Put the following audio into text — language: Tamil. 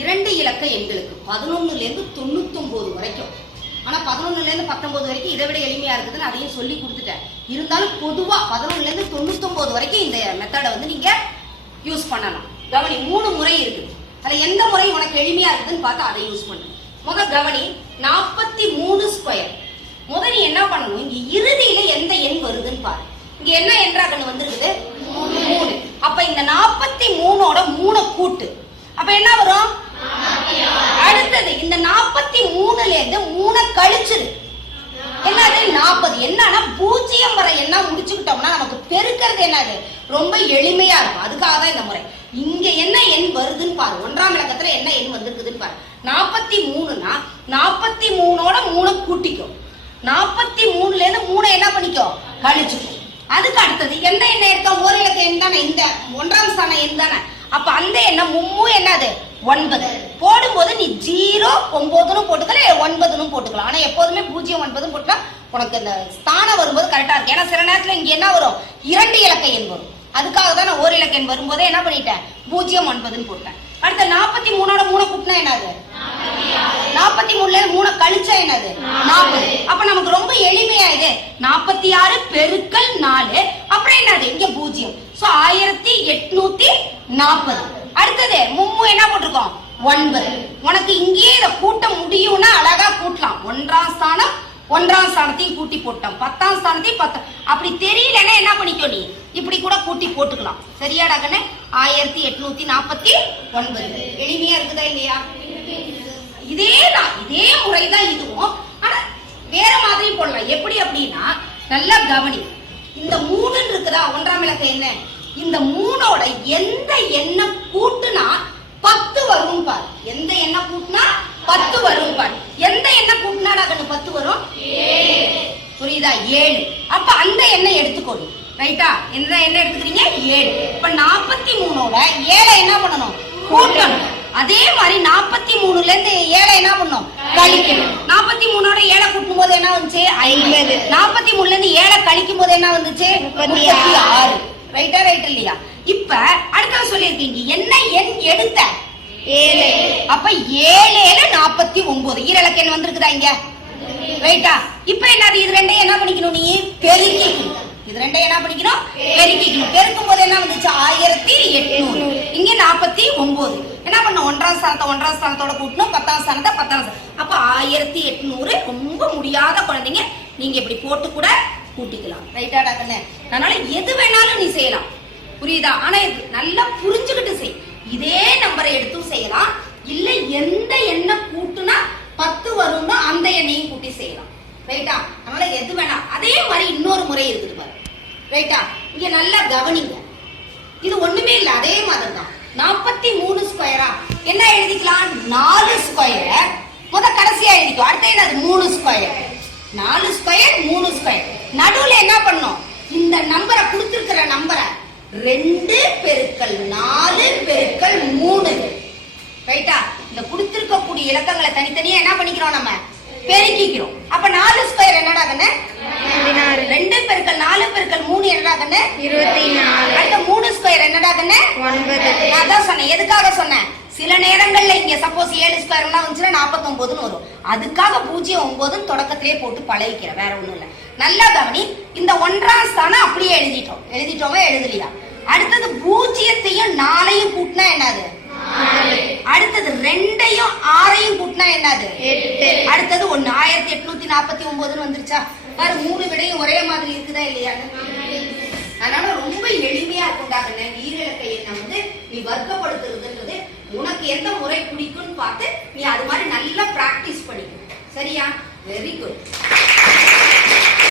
இரண்டு இலக்க எண்களுக்கு பதினொன்னுல இருந்து வரைக்கும். ஆனா பதினொன்னுல இருந்து பத்தொன்பது வரைக்கும் இதை விட எளிமையா இருக்குதுன்னு அதையும் சொல்லி கொடுத்துட்டேன். இருந்தாலும் பொதுவா பதினொன்னுல இருந்து வரைக்கும் இந்த மெத்தடை வந்து நீங்க யூஸ் பண்ணலாம். கவனி மூணு முறை இருக்குது அதுல எந்த முறை உனக்கு எளிமையா இருக்குதுன்னு பார்த்து அதை யூஸ் பண்ணு. முதல் கவனி நாற்பத்தி மூணு ஸ்கொயர் முத நீ என்ன பண்ணணும்? இங்க இறுதியில எந்த எண் வருதுன்னு பாரு. இங்க என்ன எண்றா கண்ணு வந்துருக்குது? மூணு. அப்ப இந்த நாற்பத்தி மூணோட மூணை கூட்டு. அப்ப என்ன வரும்? அடுத்தது இந்த நாற்பத்தி மூணுல இருந்து மூணை கழிச்சிரு என்னது நாற்பது என்னன்னா பூஜ்ஜியம் வரை என்ன முடிச்சுக்கிட்டோம்னா நமக்கு பெருக்கிறது என்னது? ரொம்ப எளிமையா இருக்கும். அதுக்காக தான் இந்த முறை. இங்க என்ன எண் வருதுன்னு பாரு. ஒன்றாம் இலக்கத்துல என்ன எண் வந்திருக்குதுன்னு பாரு. நாற்பத்தி மூணுனா நாற்பத்தி மூணோட மூணை கூட்டிக்கும். நாற்பத்தி மூணுல இருந்து மூணை என்ன பண்ணிக்கும்? கழிச்சுக்கும். அதுக்கு அடுத்தது எந்த எண்ணெய் இருக்கா ஒரு இலக்க எண் தானே? இந்த ஒன்றாம் ஸ்தானம் எண் தானே? அப்ப அந்த எண்ணெய் மும்மும் என்னது? ஒன்பது. போடும்போது நீ ஜீரோ ஒன்பதுன்னு போட்டுக்கலாம் ஒன்பதுன்னு போட்டுக்கலாம். ஆனா எப்போதுமே பூஜ்ஜியம் ஒன்பதுன்னு போட்டுனா உனக்கு இந்த ஸ்தானம் வரும்போது கரெக்டா இருக்கு ஏன்னா சில நேரத்துல இங்க என்ன வரும்? இரண்டு இலக்க எண் வரும். அதுக்காக தான் நான் ஒரு இலக்க எண் வரும்போதே என்ன பண்ணிட்டேன்? பூஜ்ஜியம் ஒன்பதுன்னு போட்டேன். அடுத்த நாற்பத்தி மூணோட மூணை கூட்டினா என்னது? நாற்பத்தி மூணுல மூணு மூணை கழிச்சா என்னது? நாற்பது அப்ப நமக்கு ரொம்ப எளிமையா இது நாற்பத்தி ஆறு பெருக்கல் நாலு. அப்புறம் என்னது? இங்க பூஜ்ஜியம். சோ ஆயிரத்தி எட்நூத்தி நாற்பது அடுத்தது மும்மு என்ன போட்டிருக்கோம்? ஒன்பது. உனக்கு இங்கேயே இதை கூட்ட முடியும்னா அழகா கூட்டலாம். ஒன்றாம் ஸ்தானம் ஒன்றாம் ஸ்தானத்தையும் கூட்டி போட்டோம். பத்தாம் ஸ்தானத்தையும் பத்து. அப்படி தெரியலன்னா என்ன பண்ணிக்கோ நீ? இப்படி கூட கூட்டி போட்டுக்கலாம். சரியாடா கண்ணே ஆயிரத்தி எட்நூத்தி நாற்பத்தி ஒன்பது. எளிமையா இருக்குதா இல்லையா? இதே தான். இதே முறை தான் இதுவும். ஆனா வேற மாதிரி போடலாம். எப்படி அப்படின்னா நல்லா கவனி. இந்த மூணுன்னு இருக்குதா ஒன்றாம் இலக்க என்ன? இந்த மூணோட எந்த எண்ணம் கூட்டுனா பத்து வரும் பார். எந்த எண்ணெய் கூட்டினா பத்து வரும் பார். எந்த எண்ணெய் கூட்டினாடா கண்ணு பத்து வரும்? புரியுதா? ஏழு. அப்ப அந்த எண்ணெய் எடுத்துக்கோடு ரைட்டா? எந்த எண்ணெய் எடுத்துக்கிறீங்க? ஏழு. இப்ப நாற்பத்தி மூணோட ஏழை என்ன பண்ணணும்? கூட்டணும். அதே மாதிரி நாற்பத்தி மூணுல இருந்து ஏழை என்ன பண்ணும் கழிக்கணும். நாற்பத்தி மூணோட ஏழை கூட்டும் போது என்ன வந்துச்சு? ஐம்பது. நாற்பத்தி மூணுல இருந்து ஏழை கழிக்கும் போது என்ன வந்துச்சு? முப்பத்தி ஆறு. ரைட்டா? ரைட் இல்லையா? இப்ப அடுத்தது சொல்லியிருக்கீங்க. என்ன எண் எடுத்த? ஏழு. அப்ப ஏழு ஏழு நாற்பத்தி ஒன்பது ஈரலக்கு என்ன வந்திருக்குதா இங்க? ரைட்டா இப்ப என்னது? இது ரெண்டையும் என்ன பண்ணிக்கணும் நீ? பெருக்கிக்கணும். இது ரெண்டையும் என்ன பண்ணிக்கணும்? பெருக்கிக்கணும். பெருக்கும் போது என்ன வந்துச்சு? ஆயிரத்தி எட்நூறு. இங்க நாற்பத்தி ஒன்பது என்ன பண்ண ஒன்றாம் ஸ்தானத்தை ஒன்றாம் ஸ்தானத்தோட கூட்டணும். பத்தாம் ஸ்தானத்தை பத்தாம் அப்ப ஆயிரத்தி எட்நூறு ரொம்ப முடியாத குழந்தைங்க நீங்க இப்படி போட்டு கூட கூட்டிக்கலாம். ரைட்டாடா கண்ணு அதனால எது வேணாலும் நீ செய்யலாம். புரியுதா? ஆனா இது நல்லா புரிஞ்சுக்கிட்டு செய். இதே நம்பரை எடுத்தும் செய்யலாம். இல்ல எந்த எண்ணெய் கூட்டுனா பத்து வரும்னா அந்த எண்ணையும் கூட்டி செய்யலாம். ரைட்டா அதனால எது வேணாம் அதே மாதிரி இன்னொரு முறை இருக்குது பாரு. ரைட்டா இங்க நல்லா கவனிங்க. இது ஒண்ணுமே இல்லை. அதே மாதிரி தான் நாற்பத்தி மூணு ஸ்கொயரா என்ன எழுதிக்கலாம்? நாலு ஸ்கொயர் முத கடைசியா எழுதிக்கும் அடுத்து என்னது? மூணு ஸ்கொயர் நாலு ஸ்கொயர் மூணு ஸ்கொயர் நடுவில் என்ன பண்ணோம் இந்த நம்பரை கொடுத்து ரெண்டு பெருக்கல் நாலு பெருக்கல் மூணு. ரைட்டா இந்த கொடுத்திருக்கக்கூடிய இலக்கங்களை தனித்தனியா என்ன பண்ணிக்கிறோம் நம்ம? பெருக்கிக்கிறோம். அப்ப நாலு ஸ்கொயர் என்னடா கண்ணு? ரெண்டு பெருக்கல் நாலு பெருக்கல் மூணு என்னடா கண்ணு? இருபத்தி நாலு. அடுத்த மூணு ஸ்கொயர் என்னடா கண்ணு? ஒன்பது. நான் அதான் சொன்னேன். எதுக்காக சொன்னேன்? சில நேரங்கள்ல இங்க சப்போஸ் ஏழு ஸ்கொயர் எல்லாம் வந்துச்சுன்னா நாற்பத்தொன்பதுன்னு வரும். அதுக்காக பூஜ்ஜியம் ஒன்பதுன்னு தொடக்கத்திலேயே போட்டு பழகிக்கிறேன் வேற ஒண்ணும் இல்ல. நல்லா கவனி. இந்த ஒன்றாம் ஸ்தானம் அப்படியே எழுதிட்டோம். எழுதிட்டோமா? எழுதலையா? அடுத்தது பூஜ்ஜியத்தையும் நாலையும் கூட்டினா என்னது? அடுத்தது ரெண்டையும் ஆறையும் கூட்டினா என்னது? எட்டு. அடுத்தது ஒண்ணு. ஆயிரத்தி எட்நூத்தி நாற்பத்தி ஒன்பதுன்னு வந்துருச்சா? பாரு மூணு விடையும் ஒரே மாதிரி இருக்குதா இல்லையா? அதனால ரொம்ப எளிமையா இருக்குண்டாங்க ஈரிலக்க எண்ணை வந்து நீ வர்க்கப்படுத்துறதுன்றது உனக்கு எந்த முறை பிடிக்கும்னு பார்த்து நீ அது மாதிரி நல்லா பிராக்டிஸ் பண்ணிக்கணும் சரியா? Very good